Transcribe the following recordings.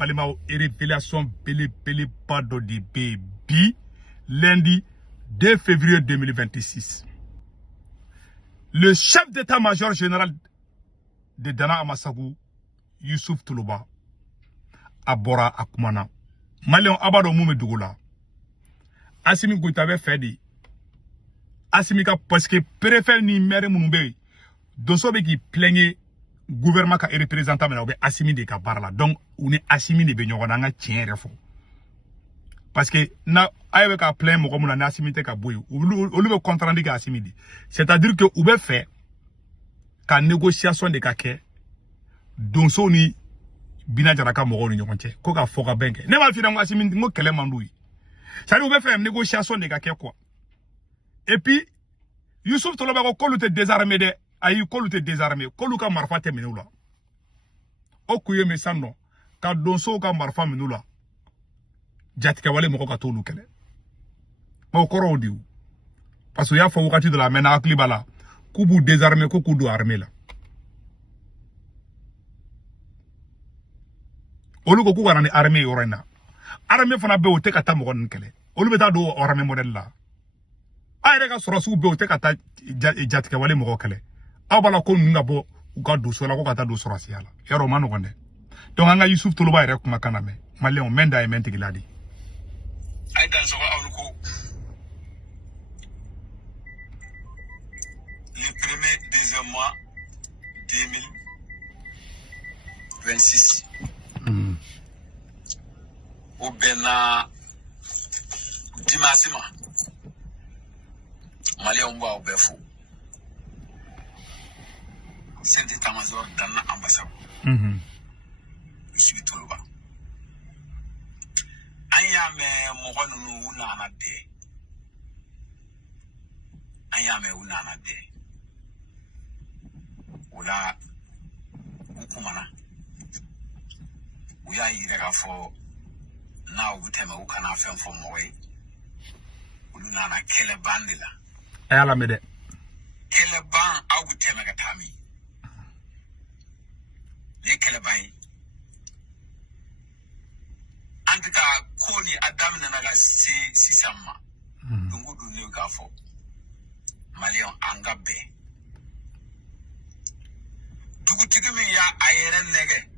balima révélation pele pas de bi lundi 2 février 2026. Le chef d'état-major général de Dana Amasagu, Youssouf Toulouba, Abora Akumana, Malion Abado Moume Dougoula, Assimi Goutabe Fedi, Assimika parce que préfet ni maire Moumbe, Dosobe qui plaignait gouvernement ka représentant mais obe Assimi de ka barla. Donc on est Assimi de Benyogona nga tien refo. Parce que na ayewe ka plein mo comme na Assimi te ka boy. Ou le comprendre ka Assimi di. C'est-à-dire que oube fait ka négociation de ka ke donso ni bina jaraka mo ni nyokonche ko ka foka benke. Ne ma fi na Assimi ngo kele mandui. Ça dit oube fait négociation de ka ke quoi. Et puis Youssouf Toulouba ko kolu te désarmé de ayi kolu te désarmé kolu ka marfa te minula okuye mesano ka donso ka marfa minula jatike wale moko ka tolu kele ma okoro odiu parce que ya fo wakati de la mena akli bala kubu désarmé ko kudu armé la olu ko ku kana ni armé yorena armé fana be o te ka ta mo gon kele olu be ta do armé model la ayre ka soro su be o te ka ta jatike wale moko kele abala ko nga bo uga doso la ko kata doso rasiala yaro manu gonde donc anga Youssouf Toulouba ere kuma kana me malien menda e menti giladi ay dan so awluko le premier deuxième mois 2026 au bena dimasima malien mba au befu Senti Tamazor Dana ambassade. Je suis Toulouba. Anya me mogonu una na de. Anya me una na de. Ula ukumana. Uya yirega fo na ugutema ukana fem fo mowe. Uluna na kele bandila. Ayala mede. Kele ban agutema gatami. Les Kelebaï. En tout cas, Koni Adam Nanaga si sama. Dungu du ne gafo. Malion Angabe. Dugu tigumi ya ayeren nege.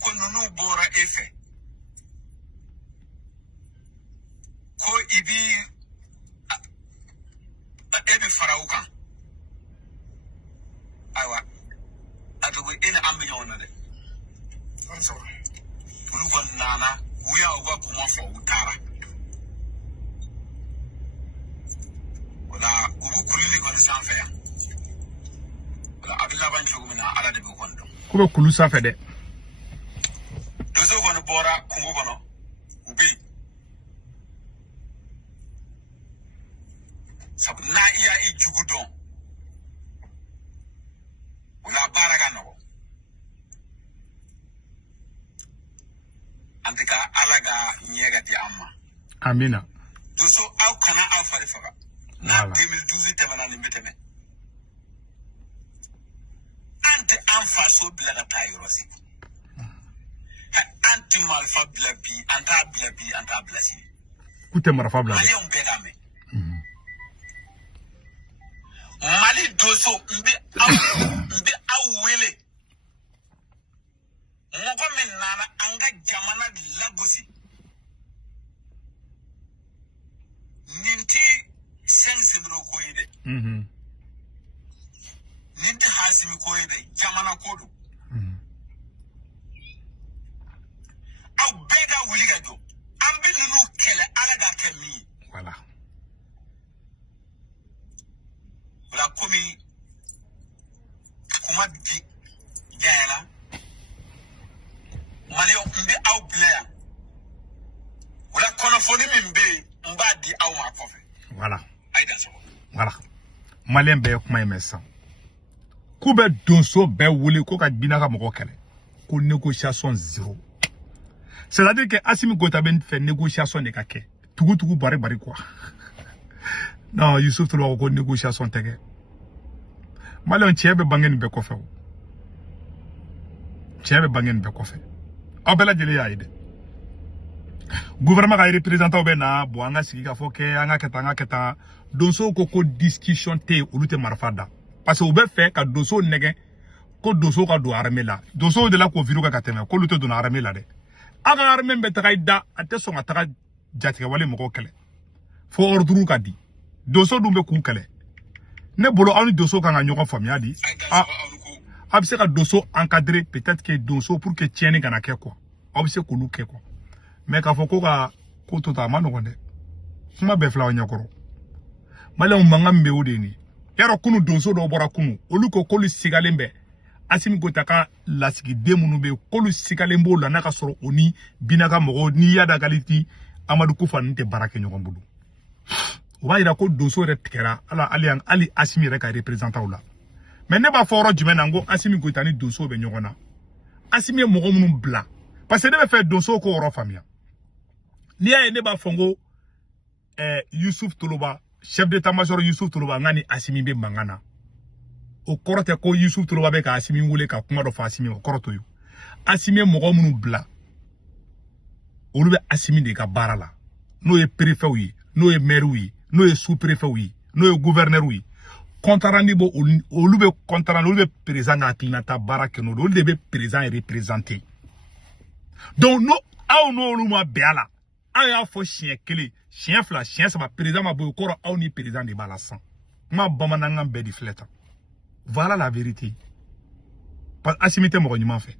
Konunu bora efe. Ko ibi ebi faraukan. Awa. Atogo ene ambiyon na de. Onso. Pulugo nana uya oba kuma fo utara. Wala ubu kulili ko sanfe ya. Wala abilla bancho ko mina ala de be kondo. Ko kulu sanfe de. Dozo ko no bora kungo kono. Ubi. Sabu na iya e jugudon. Wala baraga no. Antika alaga nyega di amma. Amina. Doso au kana au farifaga. Na 2012 temana ni beteme. Ante anfa so blaga tayrosi. Anti malfa blabi, anta blabi, anta blasi. Kute marfa blabi. Ali on bedame. Mali doso mbe awele moko men nana anga jamana lagosi ninti sensibro koyde ninti hasimi koyde jamana kodo aw bega wuliga do ambi lulu kele alaga kemi voilà la komi kuma di jayala malio mbe au blaya wala konofoni mbe mba di au makofe voilà aida so voilà malien be kuma emesa kube donso be wuli ko ka binaka moko kele ko négociation zéro c'est-à-dire que Assimi Goïta fait négociation de kake tugu bari quoi non Youssouf Toulouba ko négociation tege malon tiebe bangen be ko fe tiebe bangen be ko fe Abela jeli ya ide. Gouvernement a représentant bena bo anga sigi ka fo ke anga keta donso ko discussion te ulute marfada parce que ou be fait ka donso nege ko donso ka do armée la donso de la ko viru ka kateme ko lute do na armée la de aga armée be taida ate so ngata jati ka wale moko kele fo ordre ka di donso dumbe ku kele ne bolo anu donso ka nga nyoko famia di abse ka donso encadrer peut-être que donso pour que tienne kana ke quoi abse ko lu ke quoi mais ka foko ka ko tota mano konde kuma be fla nyakoro mala manga mbewde ni yaro kunu donso do bora kunu oluko kolu sigalembe asimi gotaka lasigi demunu be kolu sigalembo la naka soro oni binaka mogo ni yada galiti amadu kufa nte barake nyogombudu wa ira ko donso re tikera ali asimi re ka representant la mais ne ba foro jumena ngo asimi gotani donso be nyogona asimi mogo munu bla parce que ne be fait donso ko oro famia ni ya ne ba fongo Youssouf Toloba chef d'état-major Youssouf Toloba ngani asimi be mangana o korote ko Youssouf Toloba be ka asimi wule ka kuma do fa asimi o koroto yo asimi mogo munu bla olu be asimi de ka barala no ye préfet wi no ye maire wi no ye sous-préfet wi no ye gouverneur wi kontarandi bo olu be kontarandi olu be président ka klinata barake no olu de be président et représenté donc no aw no olu ma beala aya fo chien kele chien fla chien ça va président ma boy koro aw ni président de balasan ma bamananga be di fleta voilà la vérité parce asimité mo nyuma fait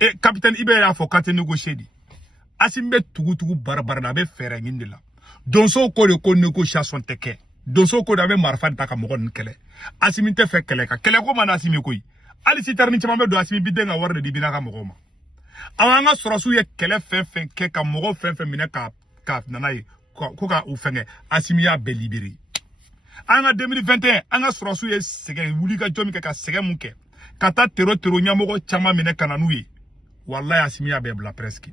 et capitaine Ibe ya fo kate négocier di asimbe tugu barbar na be fere nginde la donso ko de ko négociation teke donso ko da be marfa ta ka mo gon kele asimité fait kele ka kele ko mana asimi koy ali si terni chama be do asimi bide nga warde di binaka mo ma awanga sorosu ye kele fen ke ka mogo fen mine ka nanaye ko ka u fenge asimiya be libéré anga 2021 anga sorosu ye segen wuli ka jomi ke ka segen munke kata tero nyamogo chama mine kananu ye wallahi asimiya be bla presque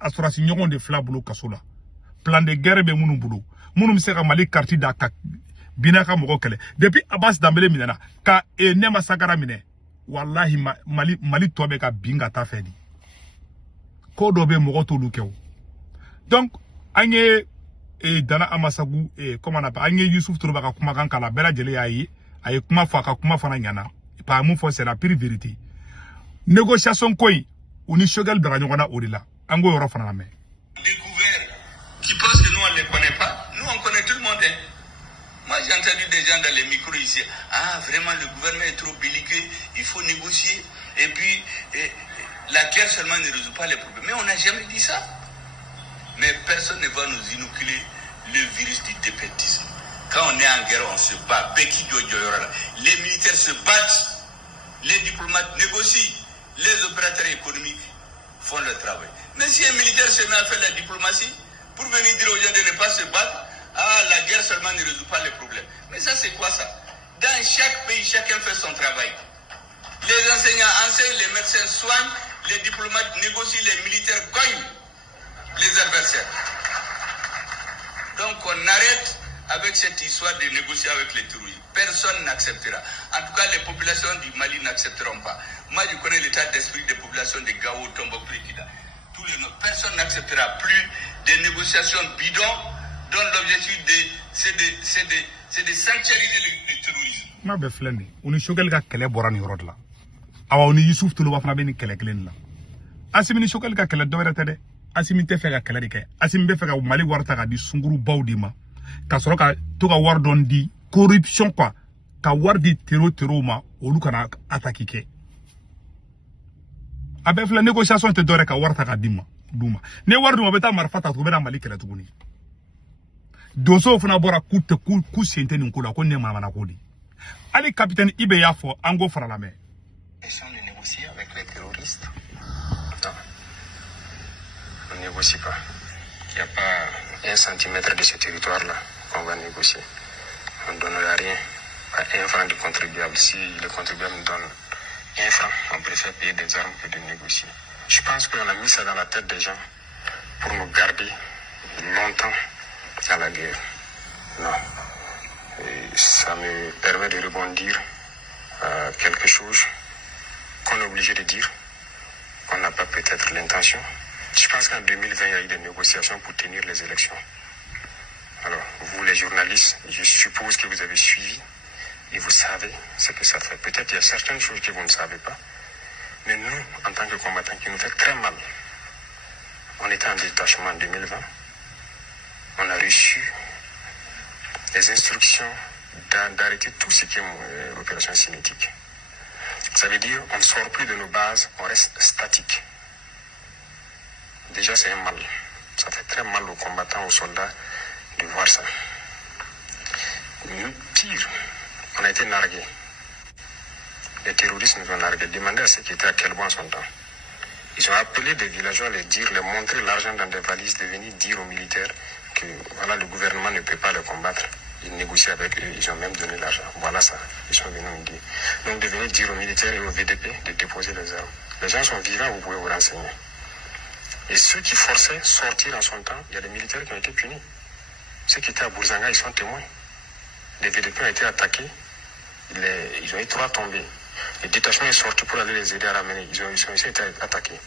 asorasi nyogon de flabulo kasola plan de guerre be munum se ka mali quartier da ka binaka mogo kele depuis Abbas Dambélé minena ka nema sakara mine wallahi mali tobe ka binga ta fedi ko do be mogo to lukew donc anye dana amasagu comment on appelle anye Youssouf Toloba ka kuma kan kala bela jele yayi ay kuma fa ka kuma fana nyana pa mu fo c'est la pure vérité négociation koy uni shogal bera nyona odila ango yoro fana la me découvert qui pense que nous on les connaît pas nous on connaît tout le monde hein. Moi, j'ai entendu des gens dans les micros ici. Ah, vraiment, le gouvernement est trop belliqueux. Il faut négocier. Et puis, la guerre seulement ne résout pas les problèmes. Mais on n'a jamais dit ça. Mais personne ne va nous inoculer le virus du dépétisme. Quand on est en guerre, on se bat. Les militaires se battent. Les diplomates négocient. Les opérateurs économiques font leur travail. Mais si un militaire se met à faire la diplomatie, pour venir dire aux gens de ne pas se battre, ah, la guerre seulement ne résout pas les problèmes. Mais ça, c'est quoi ça? Dans chaque pays, chacun fait son travail. Les enseignants enseignent, les médecins soignent, les diplomates négocient, les militaires cognent les adversaires. Donc, on arrête avec cette histoire de négocier avec les terroristes. Personne n'acceptera. En tout cas, les populations du Mali n'accepteront pas. Moi, je connais l'état d'esprit des populations de Gao, Tombouctou et Kida. Personne n'acceptera plus des négociations bidons dont l'objectif c'est de sanctuariser le terrorisme. Ma be flende uni shogal ka kele borani rodla awa uni Youssouf Toloba fana be ni kele kelen la asimi ni shogal ka kele dowere tede asimi te fe ka kele dike asimi be fe ka Mali warta ka di sunguru bawdi ma ka soro ka to ka war don di corruption quoi ka war di terror ma olu kana attaquer ke abe fla négociation te dore ka warta ka dima duma ne war duma beta marfata to be na Mali kele tuguni doso fana bora ku sente ni kula ko ne mama na kodi ali capitaine Ibe ya fo ango fara la mer question de négocier avec les terroristes non on ne négocie pas il n'y a pas un centimètre de ce territoire là qu'on va négocier on ne donnera rien pas un franc de contribuable si le contribuable nous donne un franc on préfère payer des armes que de négocier je pense qu'on a mis ça dans la tête des gens pour nous garder longtemps à la guerre. Non. Et ça me permet de rebondir à quelque chose qu'on est obligé de dire. on n'a pas peut-être l'intention. Je pense qu'en 2020, il y a eu des négociations pour tenir les élections. Alors, vous les journalistes, je suppose que vous avez suivi et vous savez ce que ça fait. Peut-être qu'il y a certaines choses que vous ne savez pas, mais nous, en tant que combattants, qui nous fait très mal. On était en détachement en 2020. On a reçu des instructions d'arrêter tout ce qui est l'opération cinétique. Ça veut dire on ne sort plus de nos bases, on reste statique. Déjà, c'est un mal. Ça fait très mal aux combattants, aux soldats de voir ça. Pire, on a été nargués. Les terroristes nous ont nargués. Demandez à ceux qui étaient à Kelbo en son temps. Ils ont appelé des villageois, les montrer l'argent dans des valises, de venir dire aux militaires que voilà, le gouvernement ne peut pas les combattre. Ils négocient avec eux, ils ont même donné l'argent. Voilà ça, ils sont venus nous dire. Donc de venir dire aux militaires et aux VDP de déposer les armes. Les gens sont vivants, vous pouvez vous renseigner. Et ceux qui forçaient sortir en son temps, il y a des militaires qui ont été punis. Ceux qui étaient à Bourzanga, ils sont témoins. Les VDP ont été attaqués, ils ont eu 3 tombés. Le détachement est sorti pour aller les aider à ramener. Ils ont aussi été attaqués.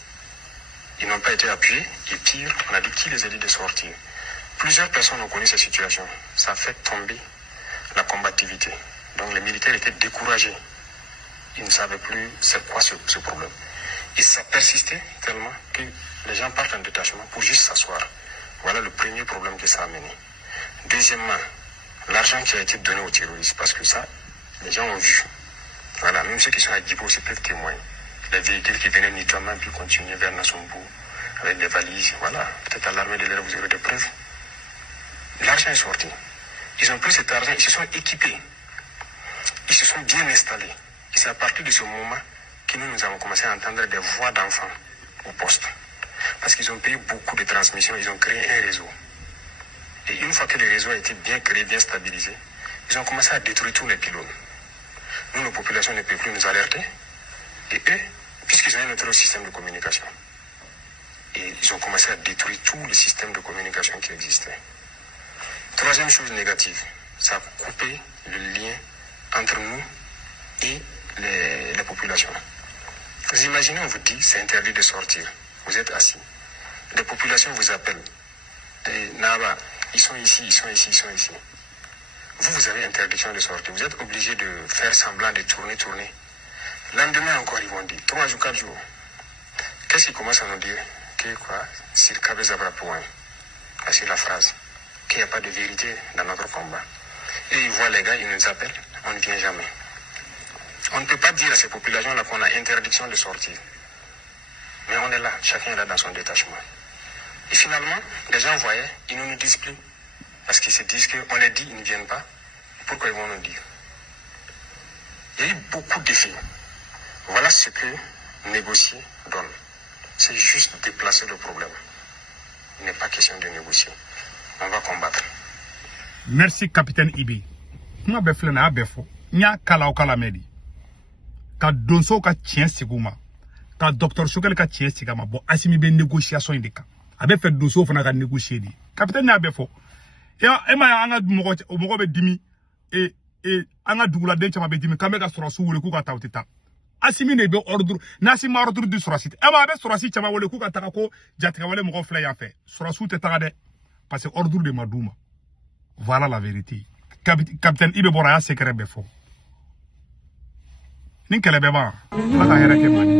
Ils n'ont pas été appuyés. Et pire, on a dit qui les a dit de sortir. Plusieurs personnes ont connu cette situation. Ça a fait tomber la combativité. Donc les militaires étaient découragés. Ils ne savaient plus c'est quoi ce problème. Et ça persistait tellement que les gens partent en détachement pour juste s'asseoir. Voilà le premier problème que ça a amené. Deuxièmement, l'argent qui a été donné aux terroristes. Parce que ça, les gens ont vu. Voilà, même ceux qui sont à Djibo aussi peuvent témoigner. Les véhicules qui venaient Nitouama puis continuer vers Nassombo avec des valises. Voilà, peut-être à l'armée de l'air, vous aurez des preuves. L'argent est sorti. Ils ont pris cet argent, ils se sont équipés. Ils se sont bien installés. Et c'est à partir de ce moment que nous avons commencé à entendre des voix d'enfants au poste. Parce qu'ils ont payé beaucoup de transmissions, ils ont créé un réseau. Et une fois que le réseau a été bien créé, bien stabilisé, ils ont commencé à détruire tous les pylônes. Nous, nos populations ne peuvent plus nous alerter. Et eux, puisqu'ils ont un autre système de communication, et ils ont commencé à détruire tous les systèmes de communication qui existaient. Troisième chose négative, ça a coupé le lien entre nous et les populations. Vous imaginez, on vous dit, c'est interdit de sortir. Vous êtes assis. Les populations vous appellent. Et Naba, ils sont ici, ils sont ici, ils sont ici. Vous avez interdiction de sortir. Vous êtes obligé de faire semblant de tourner. Lendemain encore, ils vont dire, 3 jours, 4 jours. Qu'est-ce qu'ils commencent à nous dire? Que quoi? Sirkabe Zabra Point. C'est la phrase. Qu'il n'y a pas de vérité dans notre combat. Et ils voient les gars, ils nous appellent, on ne vient jamais. On ne peut pas dire à ces populations-là qu'on a interdiction de sortir. Mais on est là, chacun est là dans son détachement. Et finalement, les gens voyaient, ils ne nous disent plus. Parce qu'ils se disent qu'on les dit, ils ne viennent pas. Pourquoi ils vont nous dire? Il y a eu beaucoup de défis. Voilà ce que négocier donne. C'est juste déplacer le problème. Il n'est pas question de négocier. On va combattre. Merci, capitaine Ibi. Nga befle na befo. Nya kala o kala medi. Ka donso ka tien siguma. Ka docteur Choguel ka tien sigama. Bon, asimi be négociation indika. Abe fait donso fana ka négocier di. Capitaine nya befo. Ema anga mogo be dimi. Anga dugula den chama be dimi. Kambe ka surasu wole ku ka tautita. Asimi ne be ordre. Nasi ma ordre du surasite. Ema abe surasi chama wole ku ka takako. Jatika wale mogo fle ya fe. Surasu te takade. Parce que ordre de Madouma. Voilà la vérité. Capitaine Ibe Boraya secret befo. Ninkele beba. Maka hereke mani.